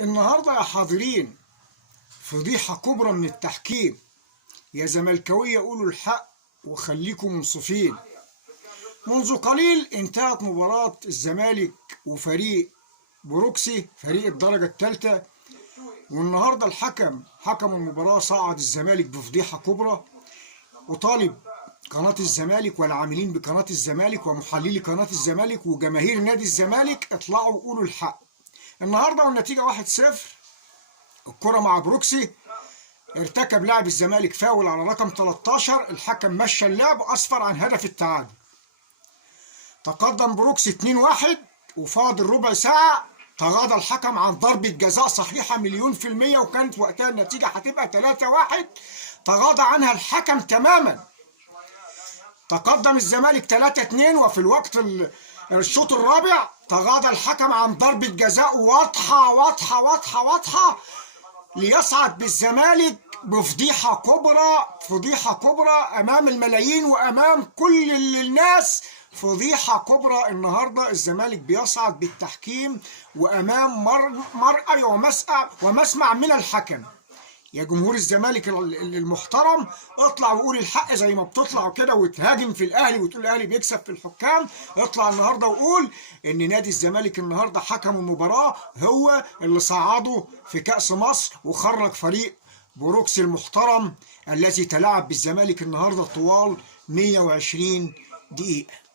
النهارده يا حاضرين فضيحة كبرى من التحكيم. يا زملكاوية قولوا الحق وخليكم منصفين. منذ قليل انتهت مباراة الزمالك وفريق بروكسي فريق الدرجة الثالثة، والنهارده حكم المباراة صعد الزمالك بفضيحة كبرى، وطالب قناة الزمالك والعاملين بقناة الزمالك ومحللي قناة الزمالك وجماهير نادي الزمالك اطلعوا وقولوا الحق. النهارده والنتيجة 1-0. الكرة مع بروكسي، ارتكب لاعب الزمالك فاول على رقم 13، الحكم مشى اللعب واسفر عن هدف التعادل. تقدم بروكسي 2-1 وفاضل ربع ساعة، تغاضى الحكم عن ضربة جزاء صحيحة 100%، وكانت وقتها النتيجة هتبقى 3-1، تغاضى عنها الحكم تماما. تقدم الزمالك 3-2، وفي الوقت الشوط الرابع تغاضى الحكم عن ضربة جزاء واضحة واضحة واضحة واضحة ليصعد بالزمالك بفضيحة كبرى، فضيحة كبرى أمام الملايين وأمام كل الناس، فضيحة كبرى. النهاردة الزمالك بيصعد بالتحكيم وأمام مرأى ومسمع من الحكم. يا جمهور الزمالك المحترم، اطلع وقول الحق زي ما بتطلع كده وتهاجم في الاهلي وتقول الاهلي بيكسب في الحكام. اطلع النهارده وقول ان نادي الزمالك النهارده حكم المباراه هو اللي صعده في كأس مصر وخرج فريق بروكسي المحترم الذي تلاعب بالزمالك النهارده طوال 120 دقيقة.